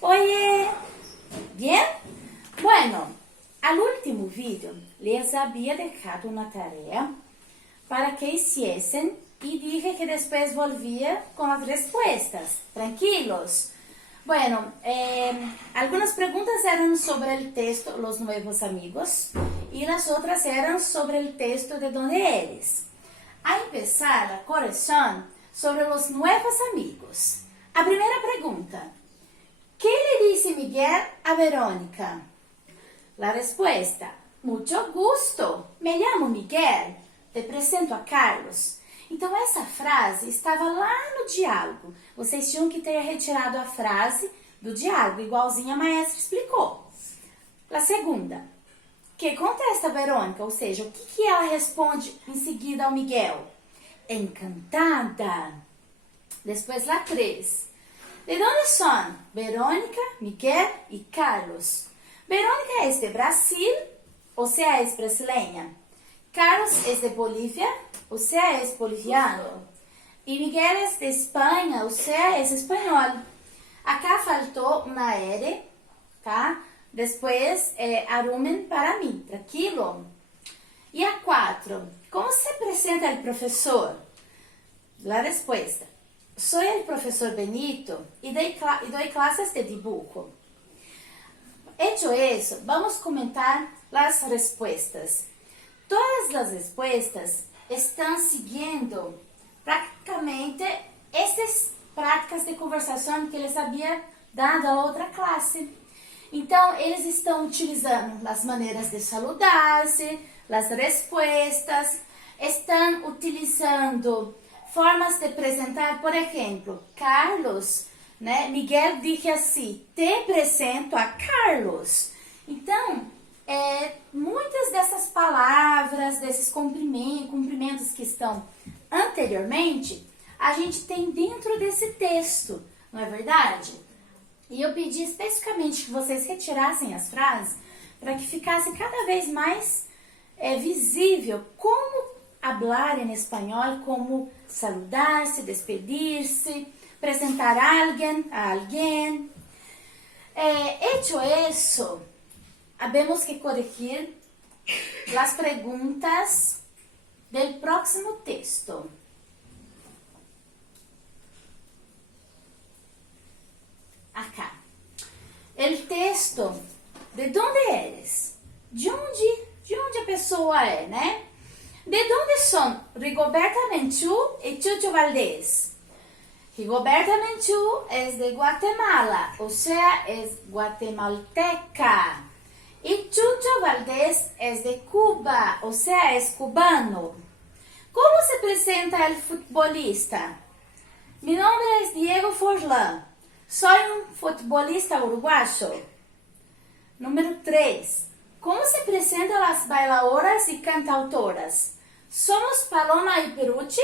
Oye, ¿bien? Bueno, al último vídeo les había dejado una tarea para que hiciesen y dije que después volvía con las respuestas. Tranquilos. Bueno, algunas preguntas eran sobre el texto Los Nuevos Amigos y las otras eran sobre el texto De Dónde Eres. A empezar la corrección sobre los nuevos amigos. A primera pregunta. ¿Qué le dice Miguel a Verónica? La respuesta. Mucho gusto. Me llamo Miguel. Te presento a Carlos. Então, essa frase estava lá no diálogo. Vocês tinham que ter retirado a frase do diálogo, igualzinho a maestra explicou. A segunda. Que contesta a Verônica? Ou seja, o que ela responde em seguida ao Miguel? Encantada. Depois, la 3. ¿De dónde son? Verónica, Miguel y Carlos. Verónica es de Brasil, o sea, es brasileña. Carlos es de Bolivia, o sea, es boliviano. Y Miguel es de España, o sea, es español. Acá faltó una R, tá? Después, arrumen para mí, tranquilo. Y a 4, ¿cómo se presenta el profesor? La respuesta. Soy el profesor Benito y doy clases de dibujo. Hecho eso, vamos a comentar las respuestas. Todas las respuestas están siguiendo prácticamente estas práticas de conversação que eles haviam dado a outra classe. Então, eles estão utilizando as maneiras de saludar-se, as respostas, estão utilizando formas de apresentar, por exemplo, Carlos, né? Miguel disse assim, te apresento a Carlos. Então, muitas dessas palavras, desses cumprimentos que estão anteriormente, a gente tem dentro desse texto, não é verdade? E eu pedi especificamente que vocês retirassem as frases para que ficasse cada vez mais visível como hablar em espanhol, como saludar-se, despedir-se, apresentar a alguém. Hecho eso, habemos que corregir las preguntas del próximo texto. Acá. El texto, ¿de dónde eres? De onde a pessoa é, né? ¿De dónde son Rigoberta Menchú y Chucho Valdés? Rigoberta Menchú es de Guatemala, o sea, es guatemalteca. Y Chucho Valdés es de Cuba, o sea, es cubano. ¿Cómo se presenta el futbolista? Mi nombre es Diego Forlán. Soy un futbolista uruguayo. Número 3. ¿Cómo se presentan las bailadoras y cantautoras? Somos Paloma y Perucci,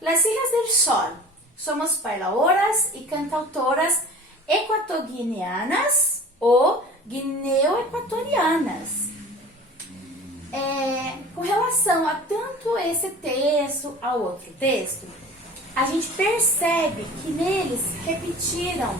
las hijas del sol. Somos bailadoras y cantautoras equatoguineanas ou guineo-equatorianas. Com relação a tanto esse texto ao outro texto, a gente percebe que neles repetiram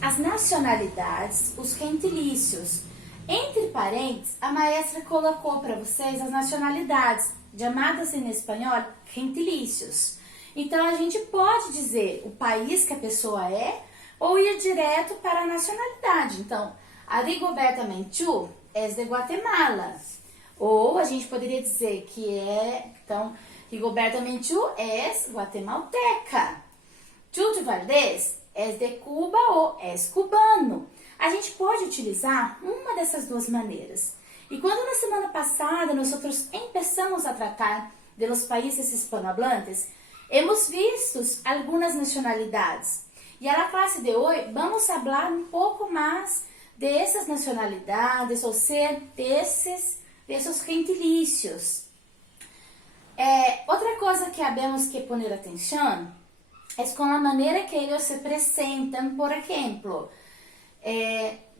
as nacionalidades, os gentilícios. Entre parênteses, a maestra colocou para vocês as nacionalidades, chamadas em espanhol gentilícios. Então, a gente pode dizer o país que a pessoa é ou ir direto para a nacionalidade. Então, a Rigoberta Menchú é de Guatemala. Ou a gente poderia dizer que então, Rigoberta Menchú é guatemalteca. Chucho Valdés é de Cuba ou é cubano. A gente pode utilizar uma dessas duas maneiras. E quando na semana passada nós começamos a tratar de los países hispanohablantes, hemos visto algumas nacionalidades. E na classe de hoje vamos falar um pouco mais dessas nacionalidades, ou seja, desses gentilícios. Outra coisa que temos que poner atenção é com a maneira que eles se apresentam. Por exemplo,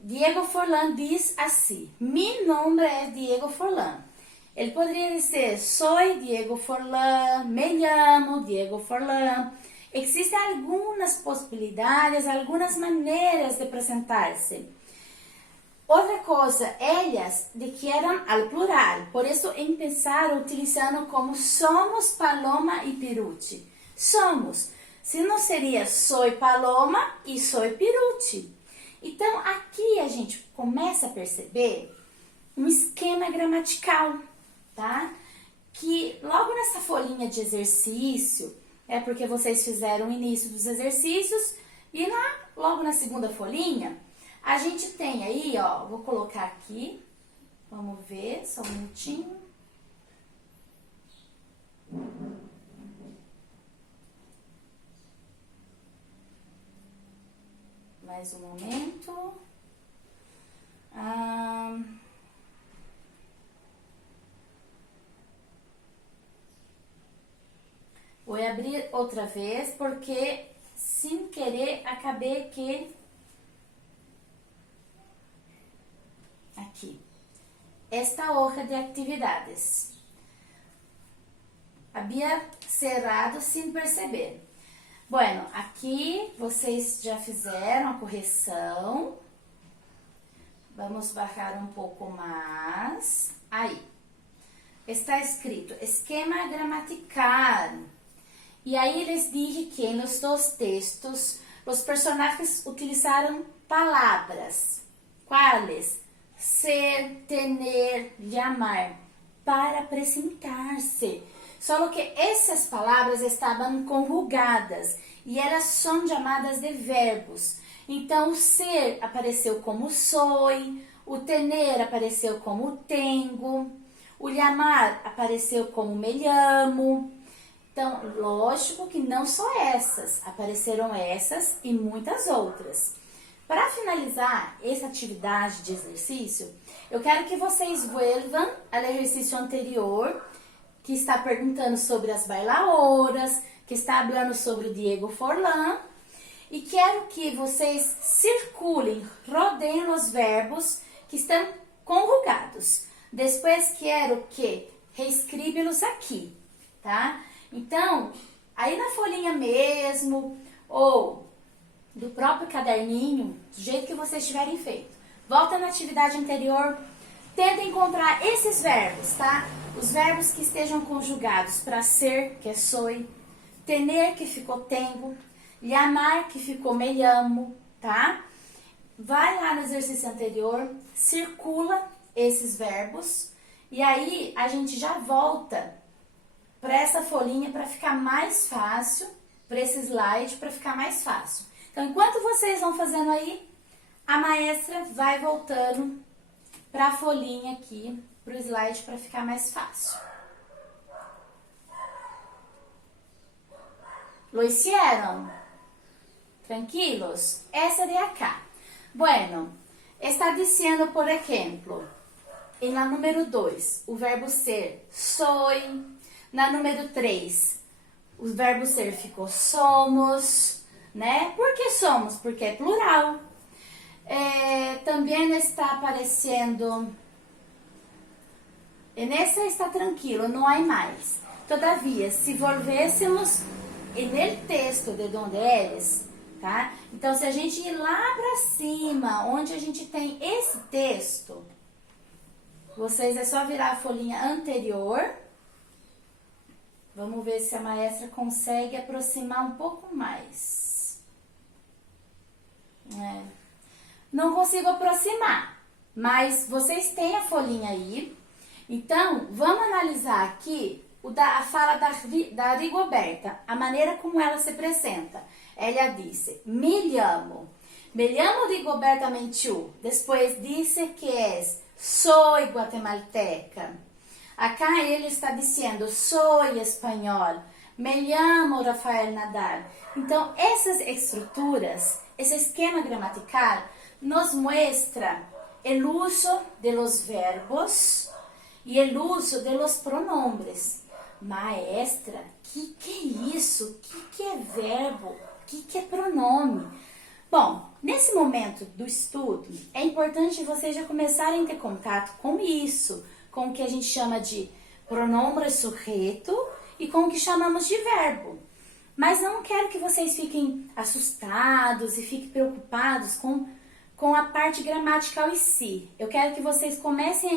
Diego Forlán diz assim: Mi nombre es Diego Forlán. Ele poderia dizer: Soy Diego Forlán, me llamo Diego Forlán. Existem algumas possibilidades, algumas maneiras de apresentar-se. Outra coisa, elas requerem ao plural, por isso empezaram utilizando como somos Paloma e Piruchi. Somos, se não seria soy Paloma e soy Piruchi. Então aqui a gente começa a perceber um esquema gramatical, tá? Que logo nessa folhinha de exercício, é porque vocês fizeram o início dos exercícios, e lá, logo na segunda folhinha, a gente tem aí, ó, vou colocar aqui, vamos ver, só um minutinho. Mais um momento. Vou abrir outra vez, porque sem querer acabei que... Aqui. Esta hoja de atividades. Havia cerrado sem perceber. Bueno, aqui vocês já fizeram a correção. Vamos baixar um pouco mais. Aí. Está escrito esquema gramatical. E aí les dije que nos dois textos os personagens utilizaram palavras. Quais? Ser, tener, llamar, para apresentar-se. Só que essas palavras estavam conjugadas e elas são chamadas de verbos. Então, o ser apareceu como soy, o tener apareceu como tengo, o llamar apareceu como me llamo. Então, lógico que não só essas, apareceram essas e muitas outras. Para finalizar essa atividade de exercício, eu quero que vocês vuelvam ao exercício anterior, que está perguntando sobre as bailadoras, que está falando sobre o Diego Forlán, e quero que vocês circulem, rodeiem os verbos que estão conjugados. Depois quero que reescreva-los aqui, tá? Então, aí na folhinha mesmo, ou do próprio caderninho, do jeito que vocês tiverem feito. Volta na atividade anterior, tenta encontrar esses verbos, tá? Os verbos que estejam conjugados para ser, que é soy, tener, que ficou tengo, llamar, que ficou me llamo, tá? Vai lá no exercício anterior, circula esses verbos e aí a gente já volta para essa folhinha para ficar mais fácil, para esse slide para ficar mais fácil. Então, enquanto vocês vão fazendo aí, a maestra vai voltando para a folhinha aqui, para o slide, para ficar mais fácil. Lo hicieron? Tranquilos? Essa de acá. Bueno, está dizendo, por exemplo, na número 2, o verbo ser, soy. Na número 3, o verbo ser ficou somos, né? Por que somos? Porque é plural. Também está aparecendo... Nessa está tranquilo, não há mais. Todavia, se volvéssemos no texto de onde eles, tá? Então, se a gente ir lá para cima, onde a gente tem esse texto, vocês é só virar a folhinha anterior. Vamos ver se a maestra consegue aproximar um pouco mais. Não consigo aproximar, mas vocês têm a folhinha aí. Então, vamos analisar aqui a fala da Rigoberta, a maneira como ela se apresenta. Ela disse, me llamo Rigoberta Menchú. Depois disse que soy guatemalteca. Acá ele está dizendo, soy espanhol, me llamo Rafael Nadal. Então, essas estruturas, esse esquema gramatical, nos mostra o uso de los verbos e o uso de los pronombres. Maestra, que é isso? Que é verbo? Que é pronome? Bom, nesse momento do estudo, é importante vocês já começarem a ter contato com isso, com o que a gente chama de pronome sujeito e com o que chamamos de verbo. Mas não quero que vocês fiquem assustados e fiquem preocupados com a parte gramatical em si. Eu quero que vocês comecem a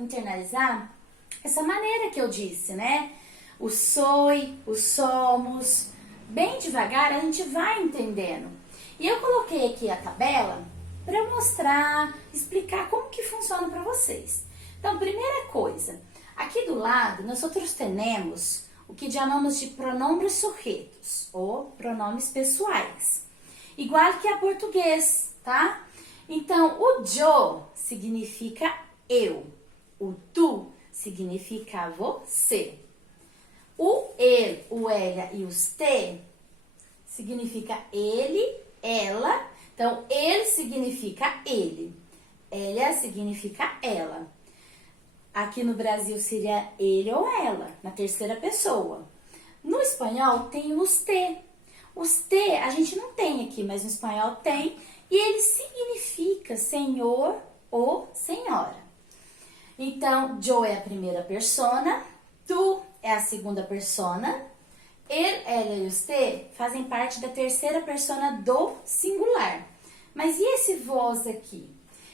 internalizar essa maneira que eu disse, né? O soy, o somos. Bem devagar a gente vai entendendo. E eu coloquei aqui a tabela para mostrar, explicar como que funciona para vocês. Então, primeira coisa, aqui do lado nós outros temos o que chamamos de pronombres sujetos ou pronomes pessoais, igual que a português, tá? Então, o yo significa eu, o tu significa você, o ele, o ela e os te significa ele, ela. Então, ele significa ele, ela significa ela. Aqui no Brasil seria ele ou ela, na terceira pessoa. No espanhol tem os te. Os te a gente não tem aqui, mas no espanhol tem. E ele significa senhor ou senhora. Então, yo é a primeira persona, tu é a segunda persona, ele, ela e os te fazem parte da terceira persona do singular. Mas e esse vós aqui?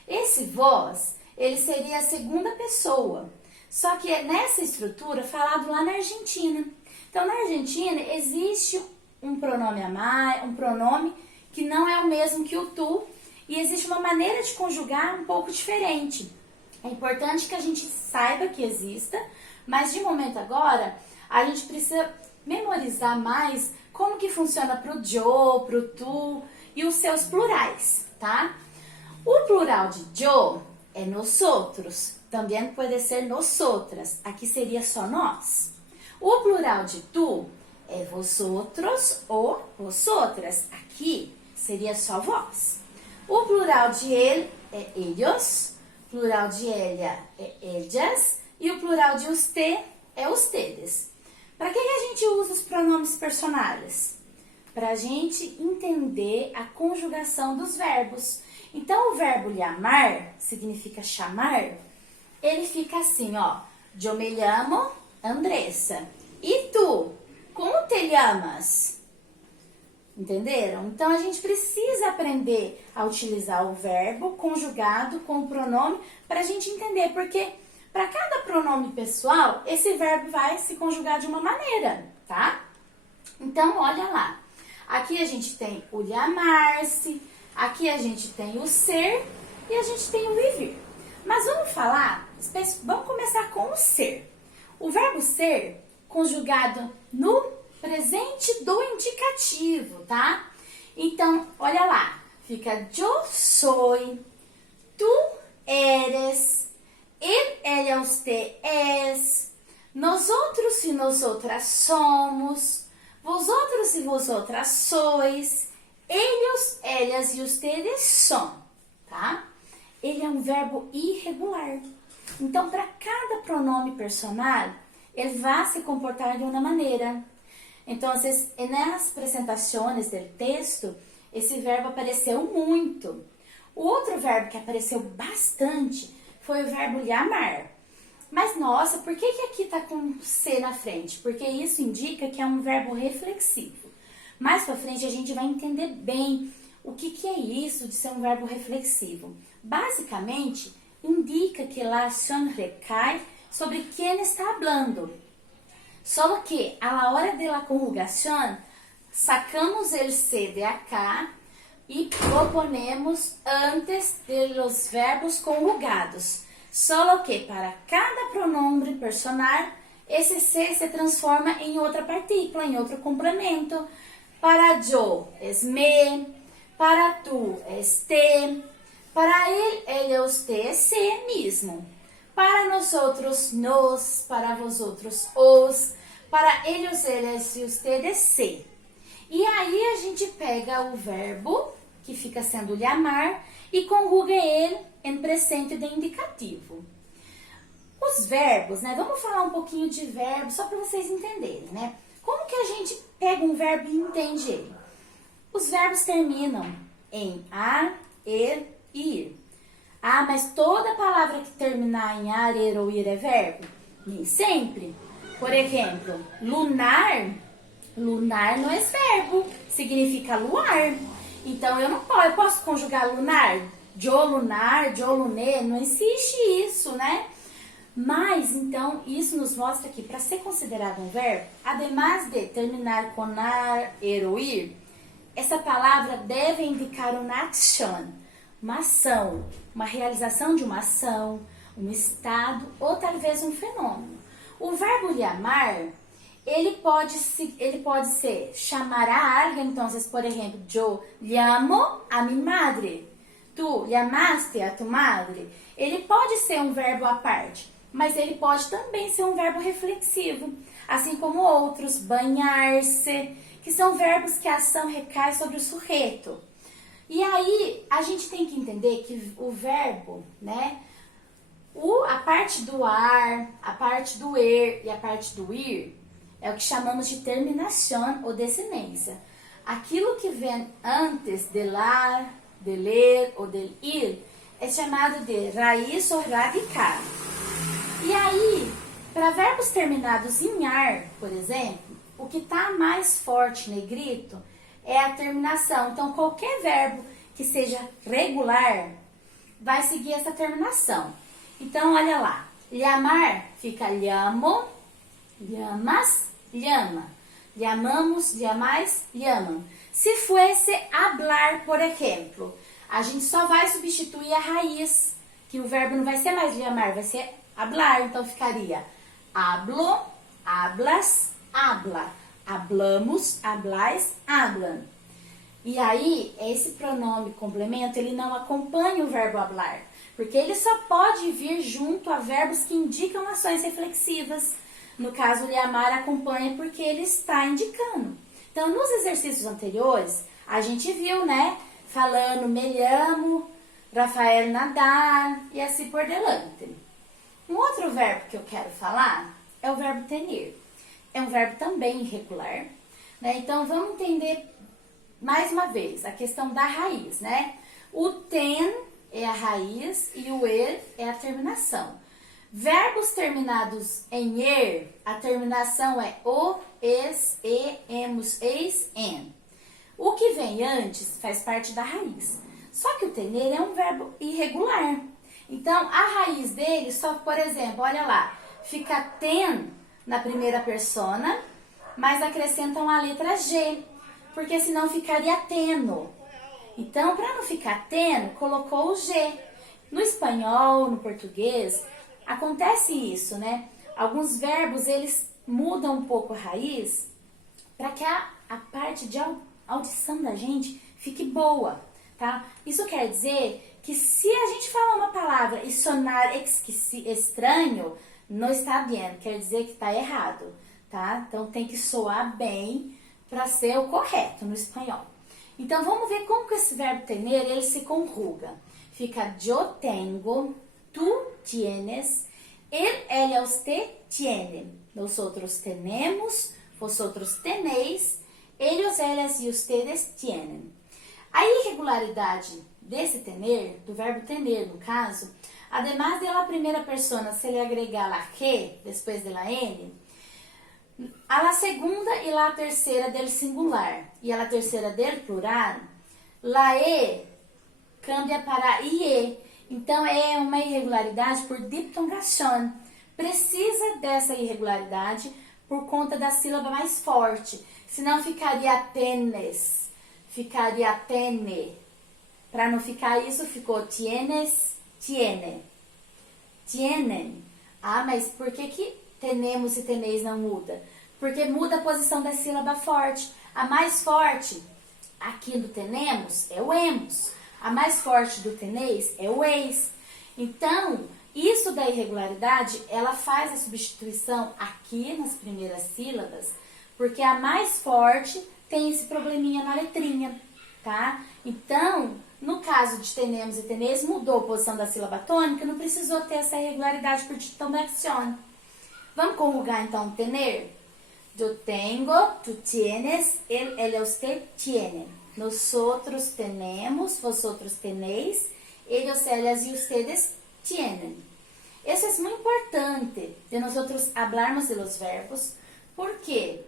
Esse vós, ele seria a segunda pessoa, só que é nessa estrutura falado lá na Argentina. Então, na Argentina existe um pronome a mais, um pronome que não é o mesmo que o tu, e existe uma maneira de conjugar um pouco diferente. É importante que a gente saiba que exista, mas de momento agora, a gente precisa memorizar mais como que funciona pro yo, pro tu e os seus plurais, tá? O plural de yo é nosotros, também pode ser nosotras, aqui seria só nós. O plural de tu é vosotros ou vosotras, aqui seria só vós. O plural de ele é ellos, plural de ella é ellas e o plural de usted é ustedes. Para que a gente usa os pronomes personais? Para a gente entender a conjugação dos verbos. Então, o verbo llamar, significa chamar, ele fica assim, ó. Yo me llamo Andressa. E tu? Como te llamas? Entenderam? Então, a gente precisa aprender a utilizar o verbo conjugado com o pronome para a gente entender, porque para cada pronome pessoal, esse verbo vai se conjugar de uma maneira, tá? Então, olha lá. Aqui a gente tem o llamar-se, aqui a gente tem o ser e a gente tem o viver. Mas vamos começar com o ser. O verbo ser conjugado no presente do indicativo, tá? Então, olha lá. Fica yo soy, tu eres, ele, ella, usted es, nosotros y nosotras somos, vosotros y vosotras sois, ellos, ellas e ustedes são, tá? Ele é um verbo irregular. Então, para cada pronome personal, ele vai se comportar de uma maneira. Então, nas apresentações do texto, esse verbo apareceu muito. O outro verbo que apareceu bastante foi o verbo llamar. Mas, nossa, por que aqui está com C na frente? Porque isso indica que é um verbo reflexivo. Mais para frente a gente vai entender bem o que é isso de ser um verbo reflexivo. Basicamente, indica que a ação recai sobre quem está falando. Só que, a hora da conjugação, sacamos o C de acá e lo ponemos antes de los verbos conjugados. Só que para cada pronome personal, esse C se transforma em outra partícula, em outro complemento. Para yo es me, para tu es te, para ele, ella, usted es se mesmo. Para nosotros, nos, para vosotros, os, para ellos, ellas e ustedes, se. E aí a gente pega o verbo, que fica sendo llamar, e conjuga ele em presente de indicativo. Os verbos, né? Vamos falar um pouquinho de verbos, só para vocês entenderem, né? Como que a gente pega um verbo e entende ele? Os verbos terminam em a, er e ir. Ah, mas toda palavra que terminar em ar, ou ir é verbo? Nem sempre. Por exemplo, lunar Lunar não é verbo, significa luar. Então eu posso conjugar lunar, yo lunar, yo luné, não existe isso, né? Mas então isso nos mostra que para ser considerado um verbo, ademais de terminar com ar, er ou ir, essa palavra deve indicar uma ação, uma ação, uma realização de uma ação, um estado ou talvez um fenômeno. O verbo llamar, ele pode ser chamar a alguém. Então, por exemplo, yo llamo a mi madre. Tu llamaste a tu madre. Ele pode ser um verbo à parte, mas ele pode também ser um verbo reflexivo, assim como outros, banhar-se, que são verbos que a ação recai sobre o sujeito. E aí, a gente tem que entender que o verbo, né, a parte do ar, a parte do er e a parte do ir, é o que chamamos de terminação ou desinência. Aquilo que vem antes de lá, de ler ou de ir é chamado de raiz ou radical. E aí, para verbos terminados em ar, por exemplo, o que está mais forte, negrito, é a terminação. Então, qualquer verbo que seja regular vai seguir essa terminação. Então, olha lá. Llamar fica llamo, llamas, llama. Llamamos, llamais, llamam. Se fosse hablar, por exemplo, a gente só vai substituir a raiz, que o verbo não vai ser mais llamar, vai ser hablar. Então, ficaria hablo, hablas, habla. Hablamos, hablais, hablan. E aí, esse pronome complemento, ele não acompanha o verbo hablar, porque ele só pode vir junto a verbos que indicam ações reflexivas. No caso, o llamar acompanha porque ele está indicando. Então, nos exercícios anteriores, a gente viu, né, falando me llamo, Rafael Nadal e assim por diante. Um outro verbo que eu quero falar é o verbo tener. É um verbo também irregular, né? Então, vamos entender mais uma vez a questão da raiz, né? O ten é a raiz e o er é a terminação. Verbos terminados em er, a terminação é o, es, e, emus, eis, en. O que vem antes faz parte da raiz. Só que o tener é um verbo irregular. Então, a raiz dele, só por exemplo, olha lá, fica ten na primeira persona, mas acrescentam a letra G, porque senão ficaria teno. Então, para não ficar teno, colocou o G. No espanhol, no português, acontece isso, né? Alguns verbos, eles mudam um pouco a raiz para que a parte de audição da gente fique boa, tá? Isso quer dizer que se a gente falar uma palavra e sonar estranho, não está bem, quer dizer que está errado, tá? Então, tem que soar bem para ser o correto no espanhol. Então, vamos ver como que esse verbo tener, ele se conjuga. Fica yo tengo, tú tienes, él, ella, usted tiene. Nosotros tenemos, vosotros tenéis, ellos, ellas e ustedes tienen. A irregularidade desse tener, do verbo tener no caso, además de la primeira persona se le agregar la que, después de la n, a la segunda e la terceira del singular e a la terceira del plural, la e cambia para ie. Então, é uma irregularidade por diptongação. Precisa dessa irregularidade por conta da sílaba mais forte. Senão, ficaria tenes, ficaria tene. Para não ficar isso, ficou tienes, tiene. Tienen. Ah, mas por que tenemos e teneis não muda? Porque muda a posição da sílaba forte. A mais forte aqui do tenemos é o emos. A mais forte do teneis é o eis. Então, isso da irregularidade, ela faz a substituição aqui nas primeiras sílabas, porque a mais forte tem esse probleminha na letrinha, tá? Então, no caso de tenemos e teneis, mudou a posição da sílaba tônica, não precisou ter essa irregularidade por diptongação. Vamos conjugar então tener? Yo tengo, tú tienes, él, ella, usted tiene. Nosotros tenemos, vosotros tenéis, ellos, ellas y ustedes tienen. Eso es muy importante de nosotros hablarmos de los verbos, porque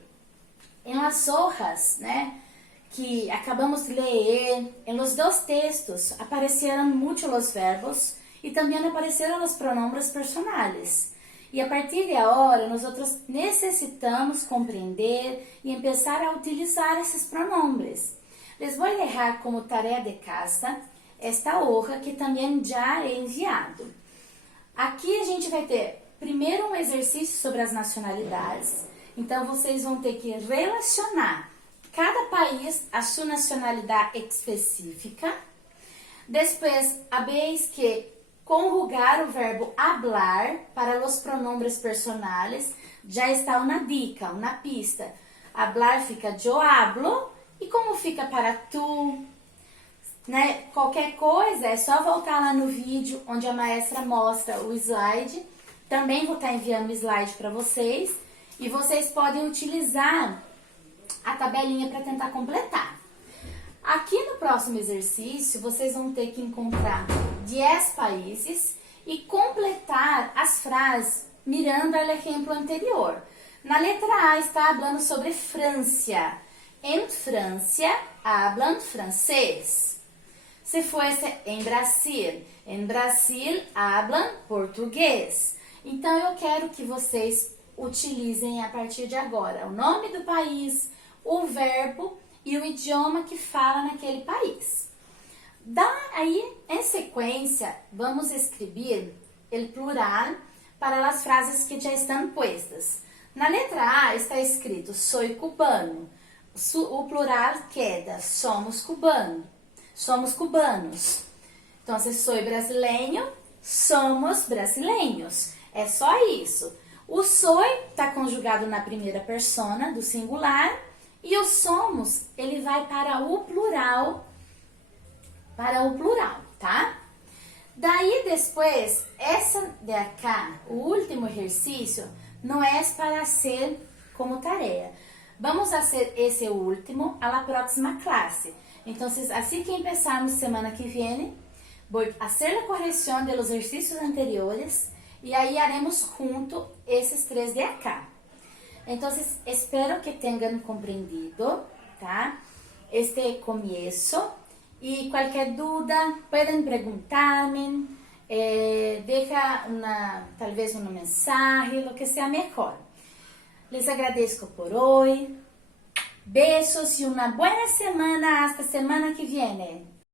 em las hojas, né, que acabamos de ler, em los dos textos apareceram muito os verbos e também apareceram os pronombres personales. E a partir de agora, nós necessitamos compreender e começar a utilizar esses pronombres. Les vou deixar como tarefa de casa esta hoja que também já é enviado. Aqui a gente vai ter primeiro um exercício sobre as nacionalidades. Então, vocês vão ter que relacionar cada país a sua nacionalidade específica. Depois, habéis que conjugar o verbo hablar para os pronombres personales. Já está uma dica, uma pista. Hablar fica yo hablo. E como fica para tu? Né? Qualquer coisa, é só voltar lá no vídeo onde a maestra mostra o slide. Também vou estar enviando o slide para vocês. E vocês podem utilizar a tabelinha para tentar completar. Aqui no próximo exercício, vocês vão ter que encontrar 10 países e completar as frases mirando o exemplo anterior. Na letra A está falando sobre França. Em França, hablan francês. Se fosse em Brasil, hablan português. Então, eu quero que vocês utilizem a partir de agora o nome do país, o verbo e o idioma que fala naquele país. Daí, em sequência, vamos escrever o plural para as frases que já estão puestas. Na letra A está escrito soy cubano. O plural queda somos cubanos. Então, soy brasileño, somos brasileños. É só isso. O soy está conjugado na primeira persona do singular e o somos, ele vai para o plural, tá? Daí depois, essa de acá, o último exercício, não é para ser como tarefa. Vamos fazer esse último a la próxima classe. Então, assim que empezarmos semana que vem, vou fazer a correção de los exercícios anteriores e aí haremos junto esses 3 de acá. Então, espero que tenham compreendido, tá? Este começo. E qualquer dúvida, podem perguntar-me, deixa talvez uma mensagem, o que seja melhor. Les agradezco por hoy. Besos y una buena semana hasta semana que viene.